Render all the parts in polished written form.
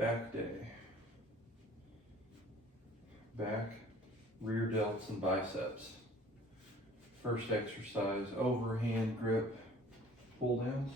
Back day. Back, rear delts, and biceps. First exercise, overhand grip pull downs.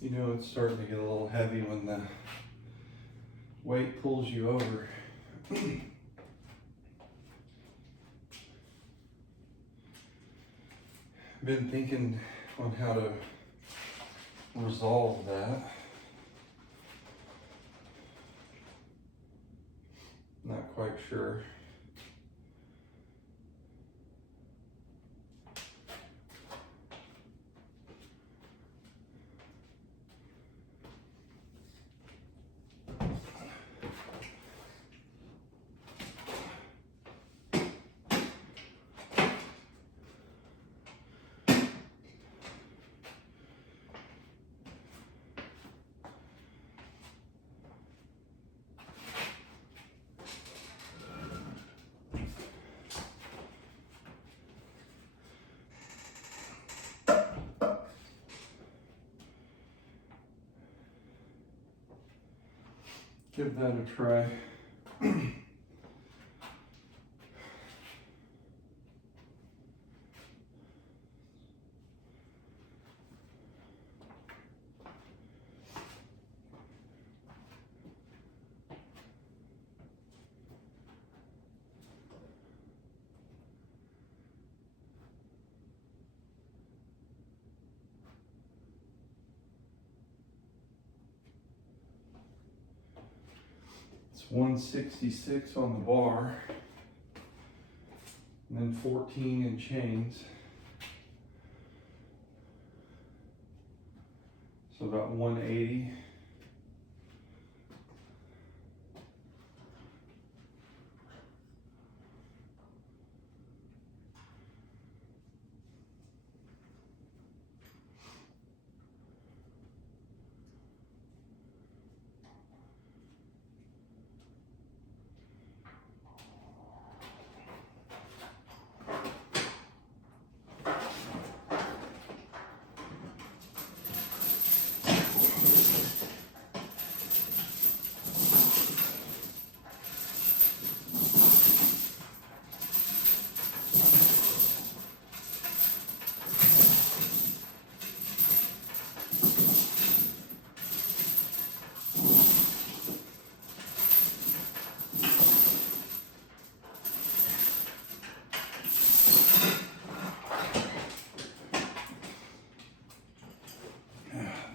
You know, it's starting to get a little heavy when the weight pulls you over. Been thinking on how to resolve that. Not quite sure. Give that a try. It's 166 on the bar, and then 14 in chains. So about 180.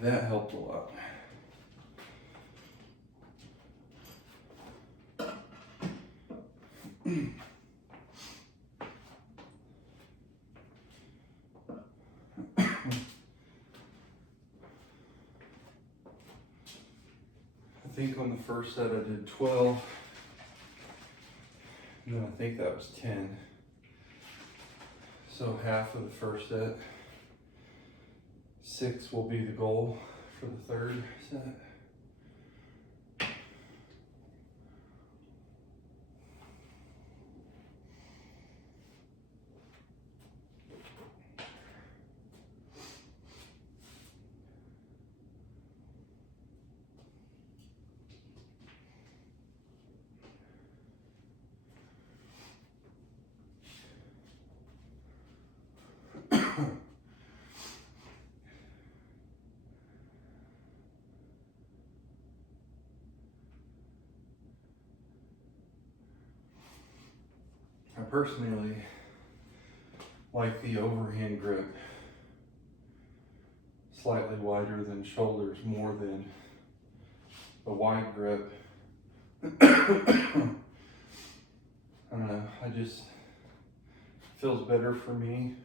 That helped a lot. I think on the first set I did 12. And then I think that was 10. So half of the first set. 6 will be the goal for the third set. personally like the overhand grip slightly wider than shoulders more than the wide grip. I don't know, feels better for me.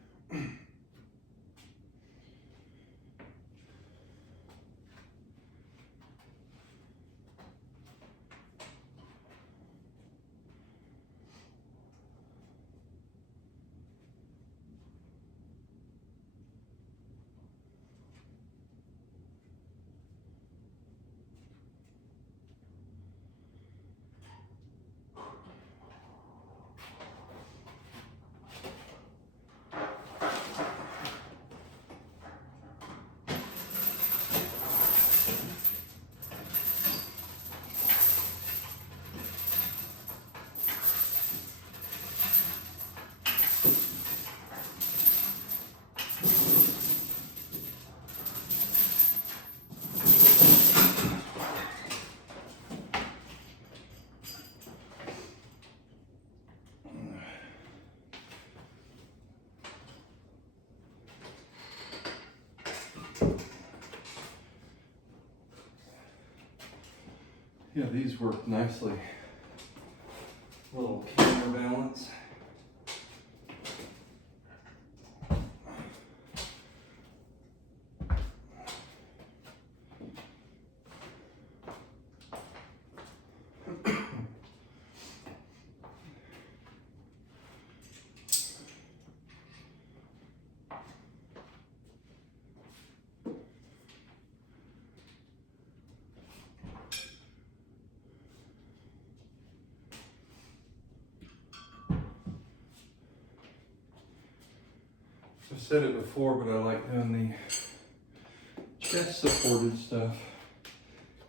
Yeah, these work nicely. Little counterbalance. I've said it before, but I like doing the chest supported stuff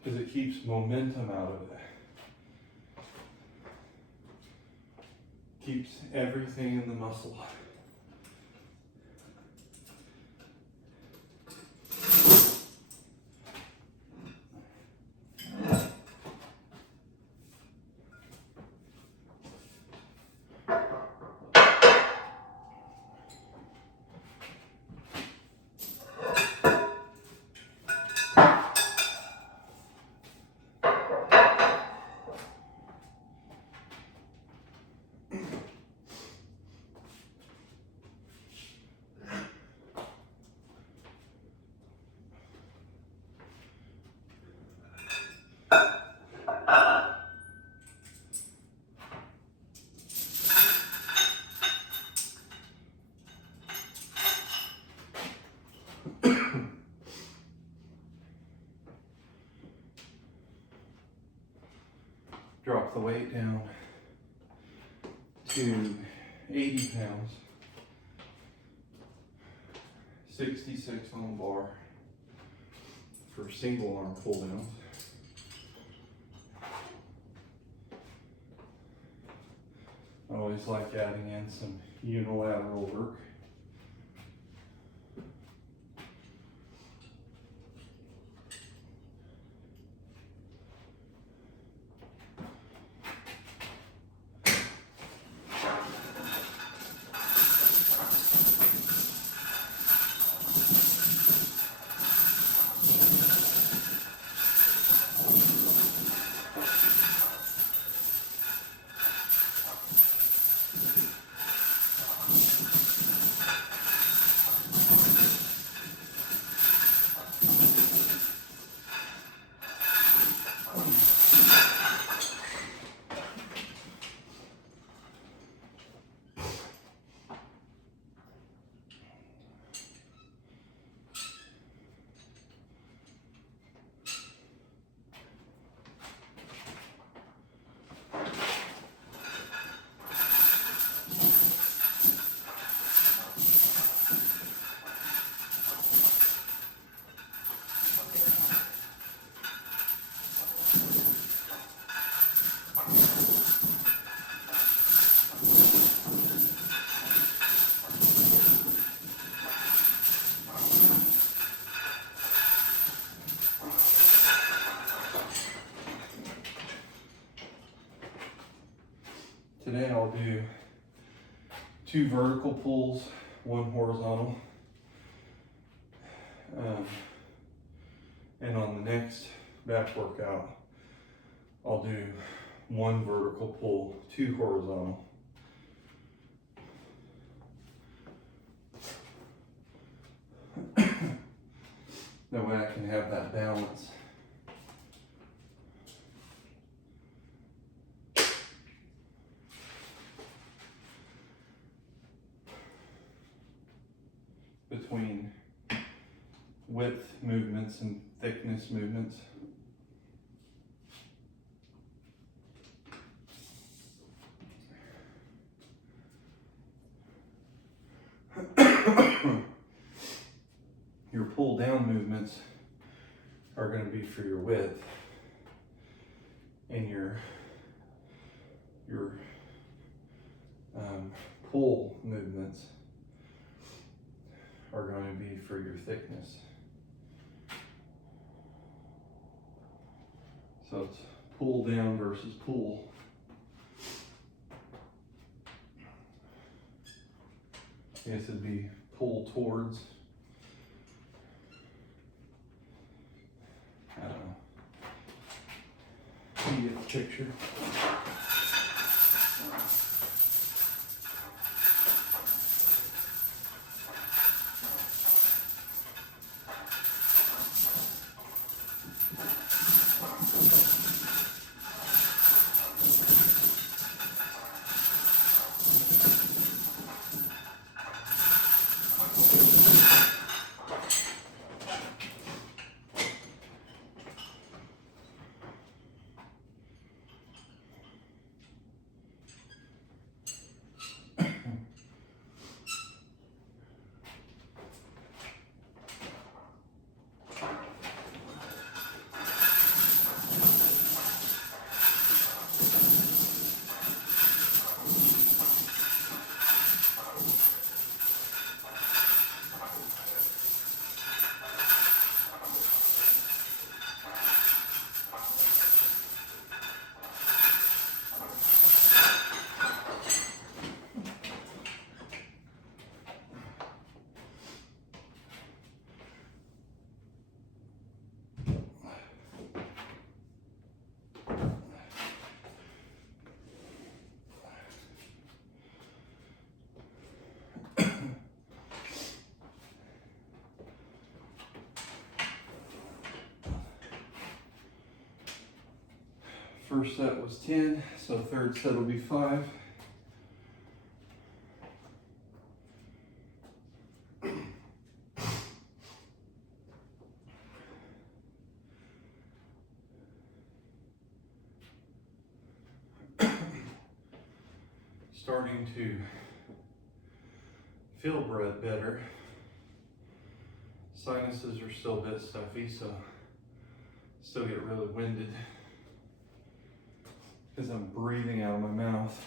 because it keeps momentum out of it. Keeps everything in the muscle. Drop the weight down to 80 pounds, 66 on the bar for single arm pull downs. I always like adding in some unilateral work. Today I'll do 2 vertical pulls, 1 horizontal. And on the next back workout, I'll do 1 vertical pull, 2 horizontal. That way I can have that balance. Between width movements and thickness movements. Your pull down movements are going to be for your width, and your pull movements are going to be for your thickness. So it's pull down versus pull. I guess it'd be pull towards. I don't know. You get the picture. First set was 10, so third set will be 5. Starting to feel better. Sinuses are still a bit stuffy, so still get really winded because I'm breathing out of my mouth.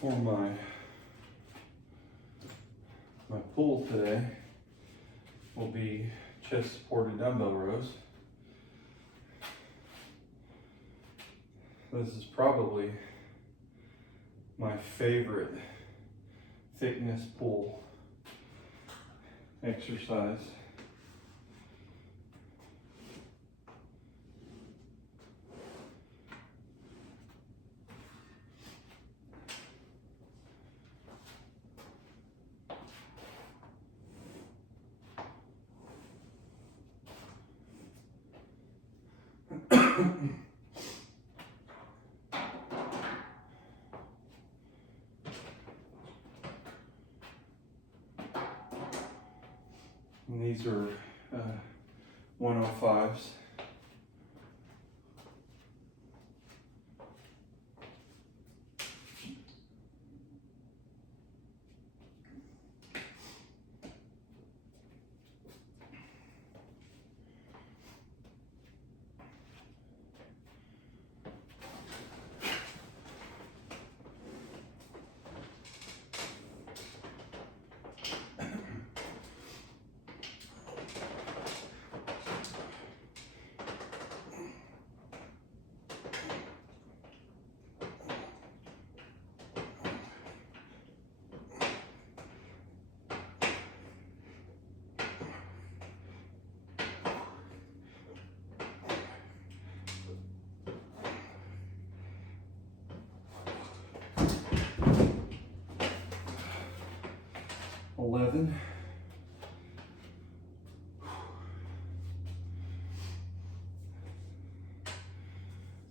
For my pull today will be chest supported dumbbell rows. This is probably my favorite thickness pull exercise. And these are 105s.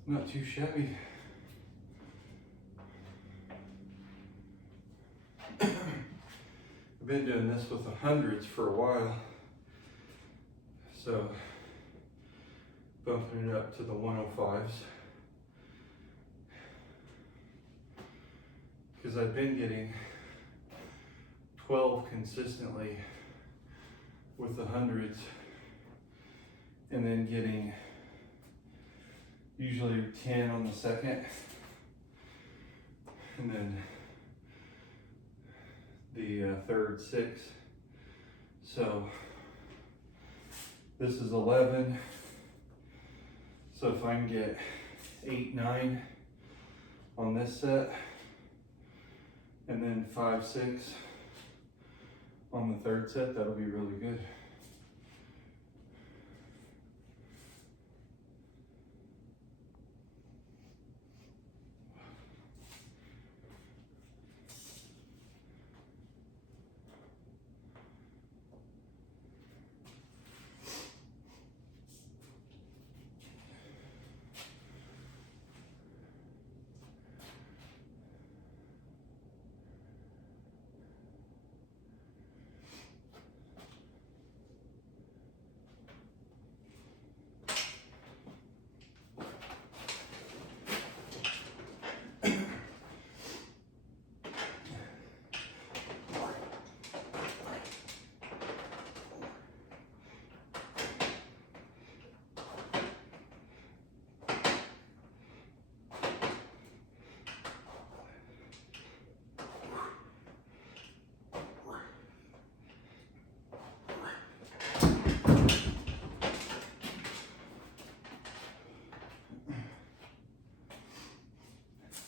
Not too shabby. I've been doing this with the hundreds for a while, so bumping it up to the 105s, because I've been getting 12 consistently with the hundreds, and then getting usually 10 on the second, and then the third 6. So this is 11. So if I can get 8, 9 on this set, and then 5, 6 on the third set, that'll be really good.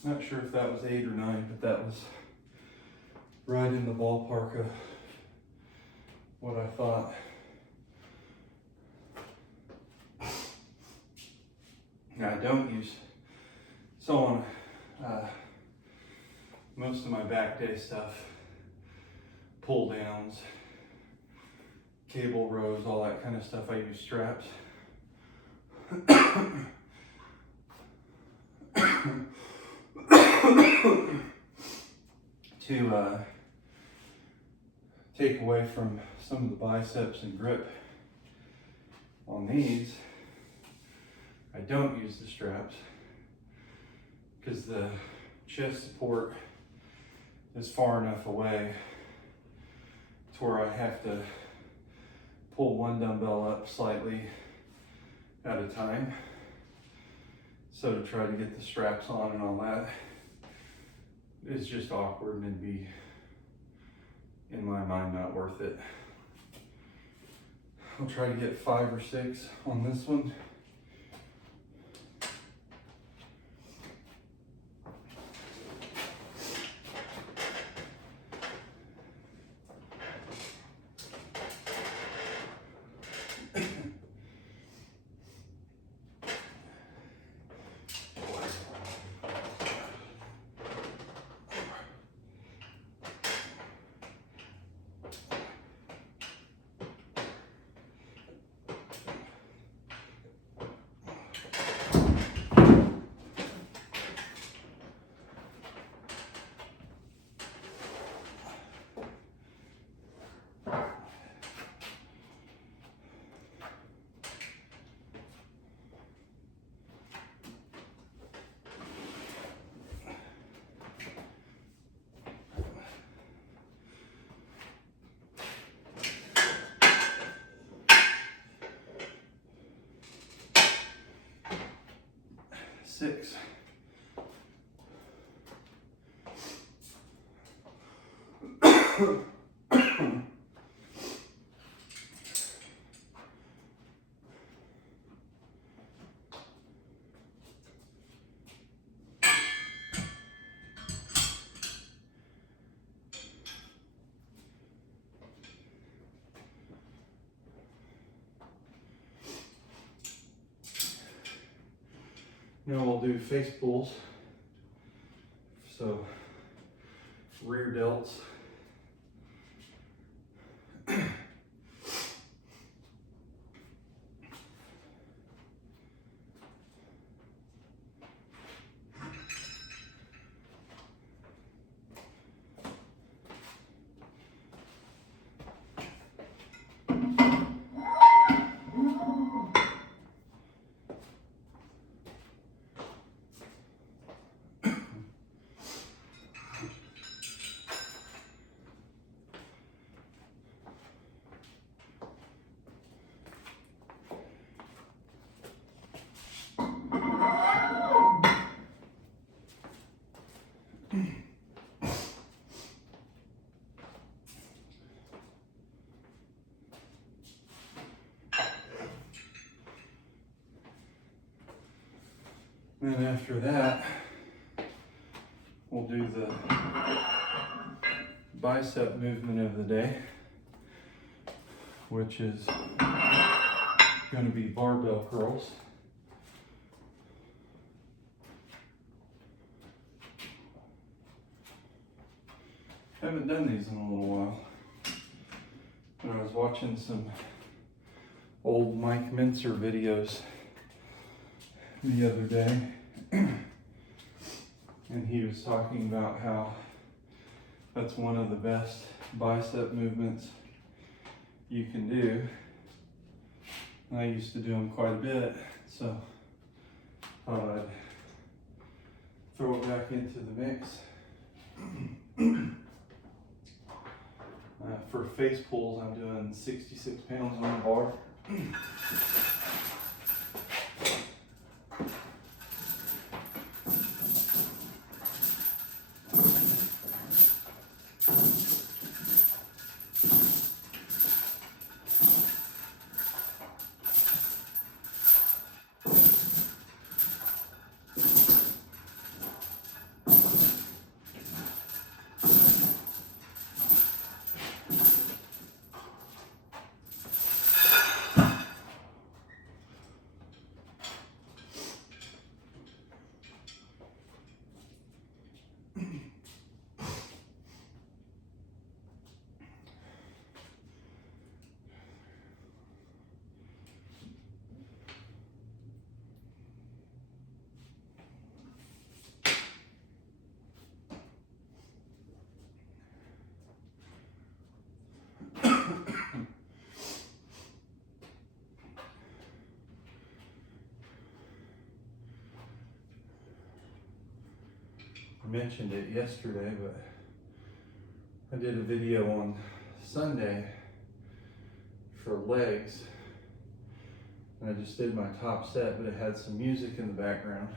Not sure if that was 8 or 9, but that was right in the ballpark of what I thought. Now I don't use, so on most of my back day stuff, pull downs, cable rows, all that kind of stuff, I use straps. To take away from some of the biceps and grip. On these, I don't use the straps because the chest support is far enough away to where I have to pull one dumbbell up slightly at a time. So to try to get the straps on and all that, it's just awkward and it'd be, in my mind, not worth it. I'll try to get 5 or 6 on this one. Six. Now we'll do face pulls. So rear delts. Then after that, we'll do the bicep movement of the day, which is going to be barbell curls. Haven't done these in a little while. But I was watching some old Mike Mincer videos the other day, and he was talking about how that's one of the best bicep movements you can do. I used to do them quite a bit, so thought I'd throw it back into the mix. For face pulls, I'm doing 66 pounds on the bar. Mentioned it yesterday, but I did a video on Sunday for legs, and I just did my top set, but it had some music in the background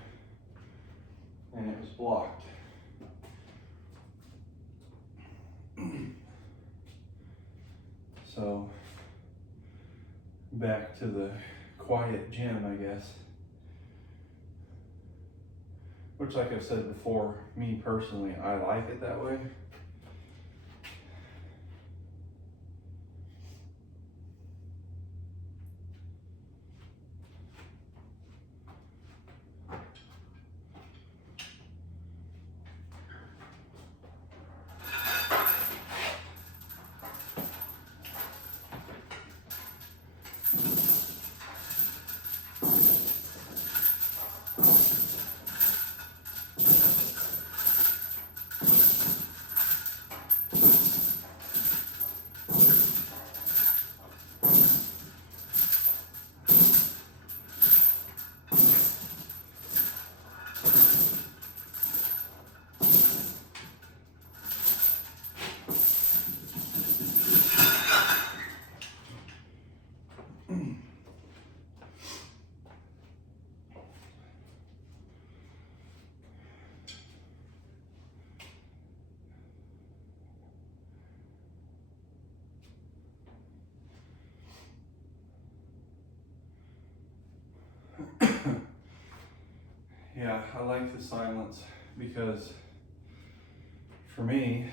and it was blocked. So back to the quiet gym, I guess. Which, like I've said before, me personally, I like it that way. Yeah, I like the silence because for me,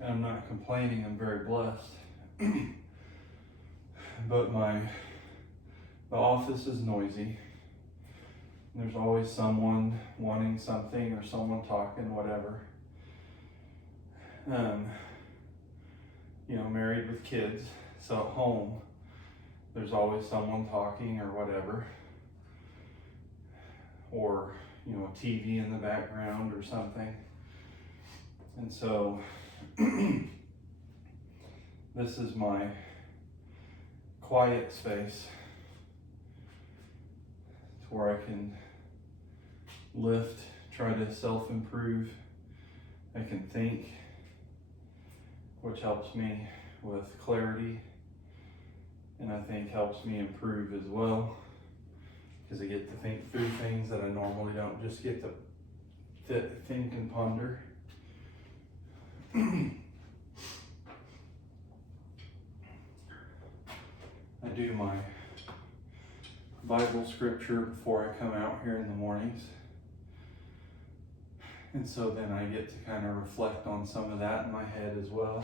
and I'm not complaining, I'm very blessed, but the office is noisy. There's always someone wanting something or someone talking, whatever. You know, married with kids, so at home, there's always someone talking or whatever. Or, you know, a TV in the background or something. And so, this is my quiet space to where I can lift, try to self-improve. I can think, which helps me with clarity, and I think helps me improve as well, because I get to think through things that I normally don't just get to think and ponder. I do my Bible scripture before I come out here in the mornings. And so then I get to kind of reflect on some of that in my head as well.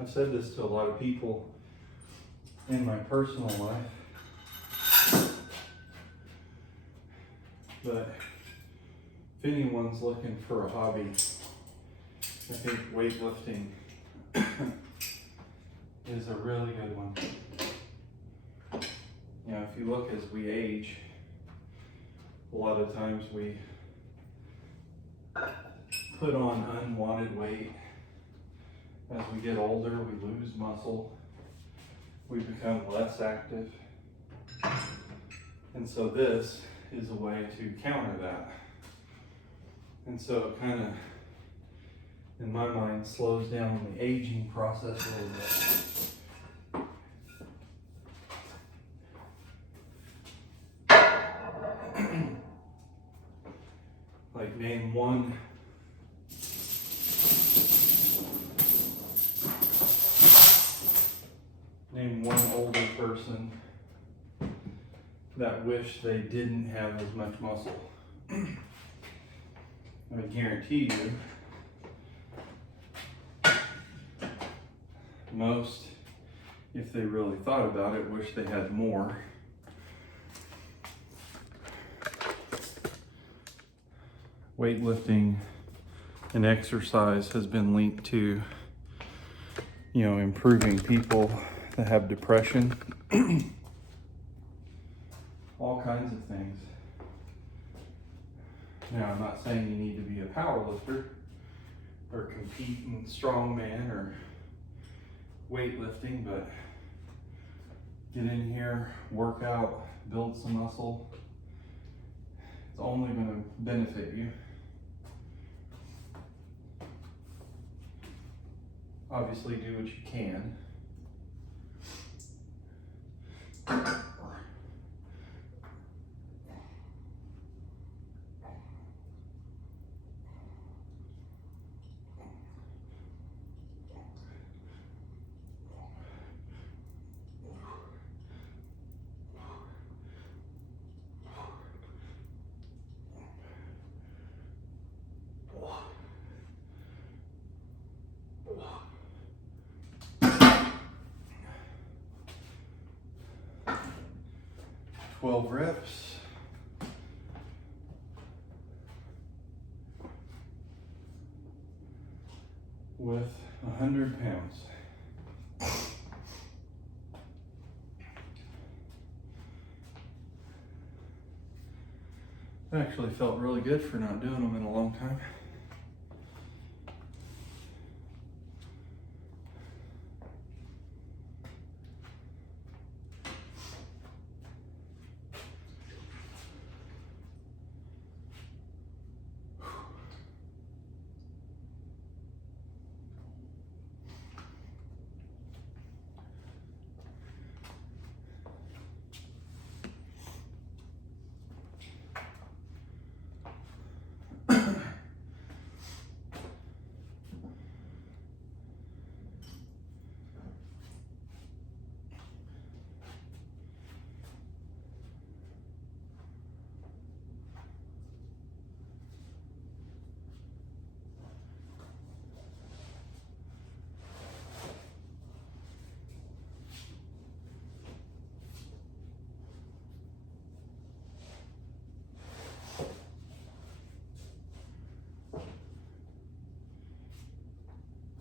I've said this to a lot of people in my personal life, but if anyone's looking for a hobby, I think weightlifting is a really good one. You know, if you look as we age, a lot of times we put on unwanted weight. As we get older, we lose muscle, we become less active. And so this is a way to counter that. And so it kind of, in my mind, slows down the aging process a little bit. Like name one older person that wished they didn't have as much muscle. I guarantee you, most, if they really thought about it, wish they had more. Weightlifting and exercise has been linked to you know, improving people that have depression, all kinds of things. Now, I'm not saying you need to be a power lifter or compete in strongman or weightlifting, but get in here, work out, build some muscle. It's only going to benefit you. Obviously, do what you can. Twelve reps. With 100 pounds. It actually felt really good for not doing them in a long time.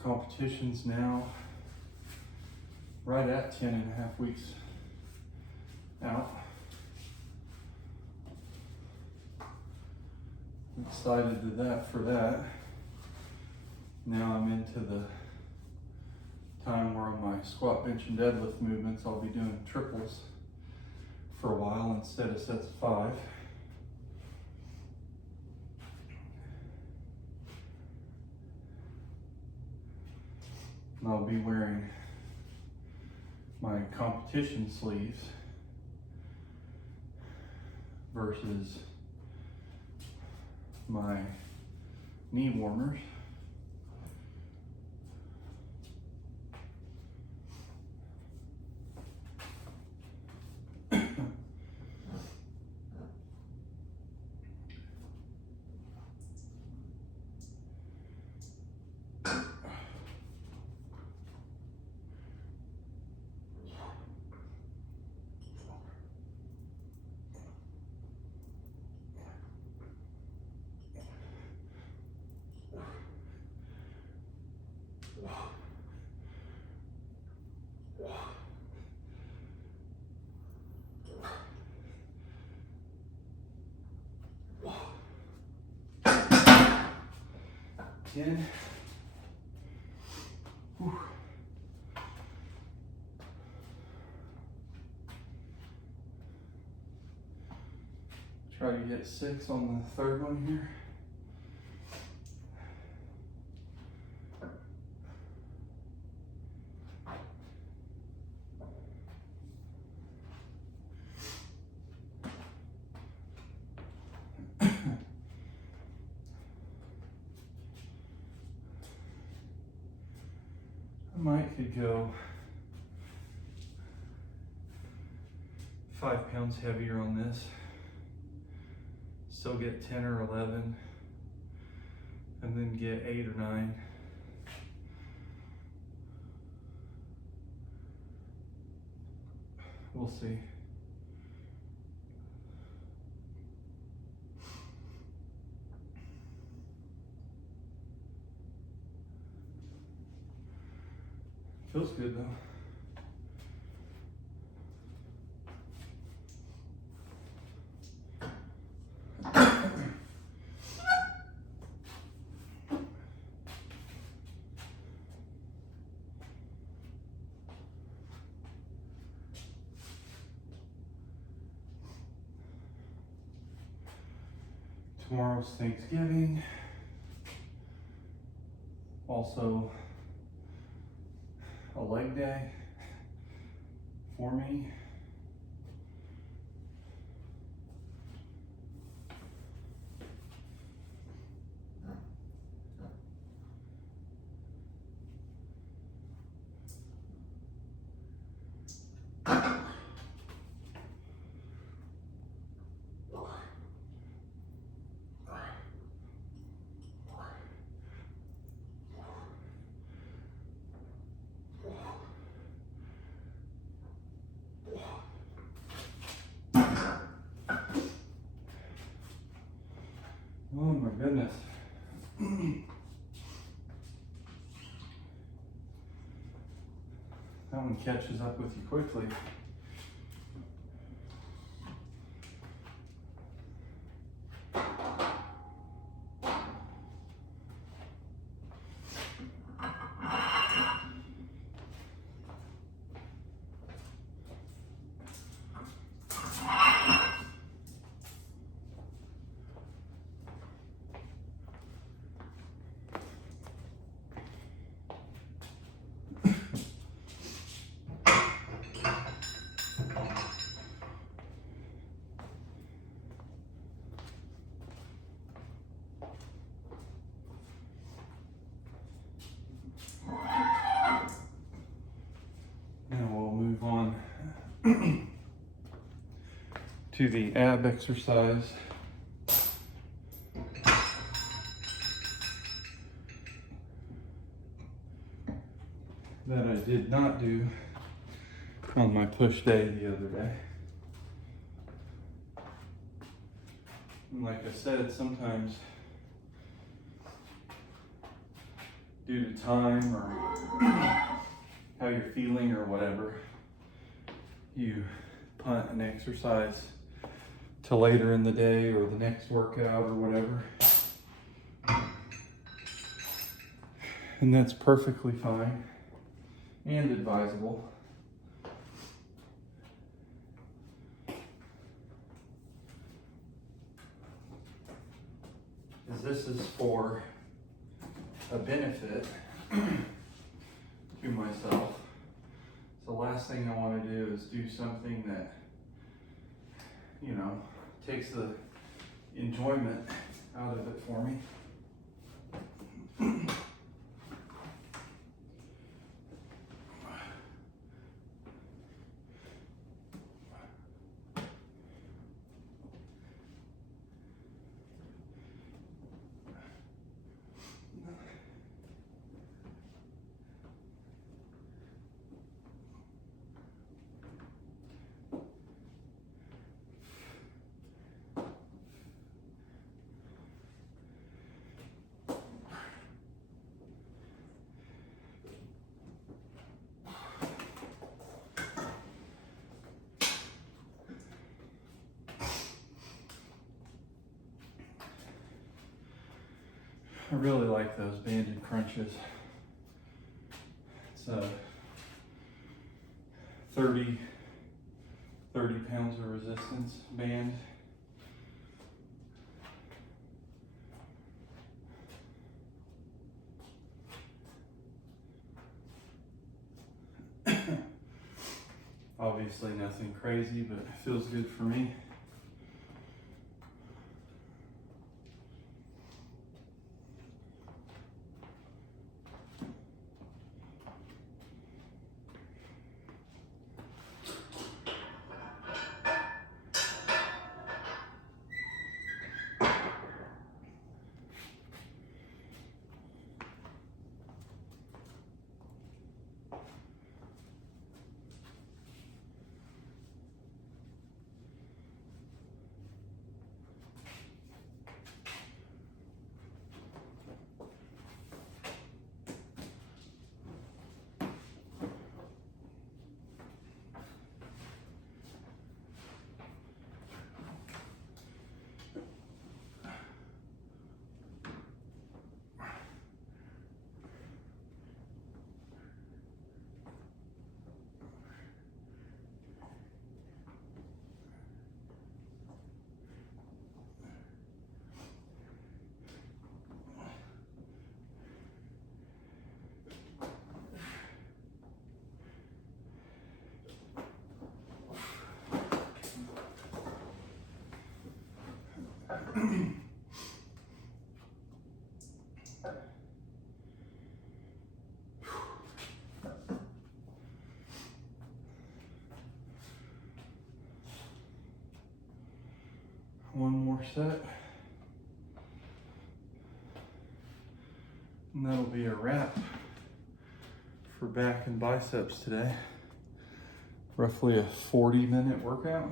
Competition's now right at 10 and a half weeks out. I'm excited for that. Now I'm into the time where on my squat, bench, and deadlift movements, I'll be doing triples for a while instead of sets of 5. And I'll be wearing my competition sleeves versus my knee warmers. Again. Whew. Try to get 6 on the third one here. Could go 5 pounds heavier on this, still get 10 or 11, and then get 8 or 9. We'll see. Feels good though. Tomorrow's Thanksgiving. Also a leg day for me. Oh my goodness. That one catches up with you quickly. Now we'll move on to the ab exercise. That I did not do on my push day the other day. And like I said, sometimes due to time or how you're feeling or whatever, you punt an exercise to later in the day or the next workout or whatever. And that's perfectly fine and advisable. As this is for a benefit to myself. The last thing I want to do is do something that, you know, takes the enjoyment out of it for me. I really like those banded crunches. It's a 30 pounds of resistance band. Obviously nothing crazy, but it feels good for me. set. And that'll be a wrap for back and biceps today. Roughly a 40-minute workout.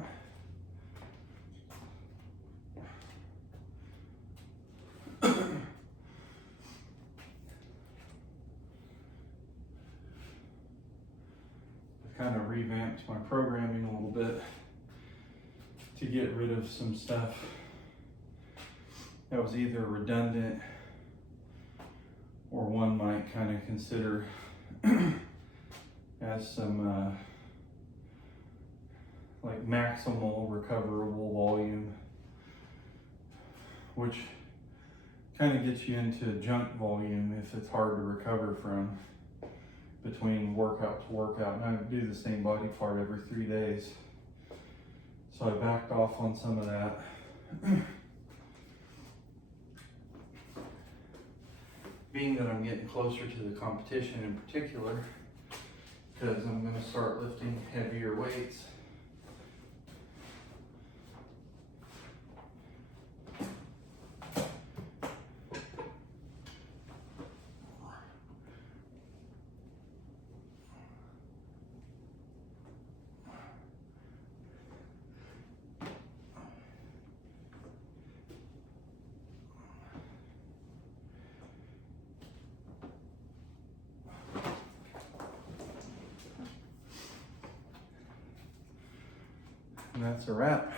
Kind of revamped my programming a little bit to get rid of some stuff that was either redundant or one might kind of consider as some like maximal recoverable volume, which kind of gets you into junk volume if it's hard to recover from between workout to workout. And I do the same body part every 3 days. So I backed off on some of that. Being that I'm getting closer to the competition in particular, because I'm going to start lifting heavier weights. And that's a wrap.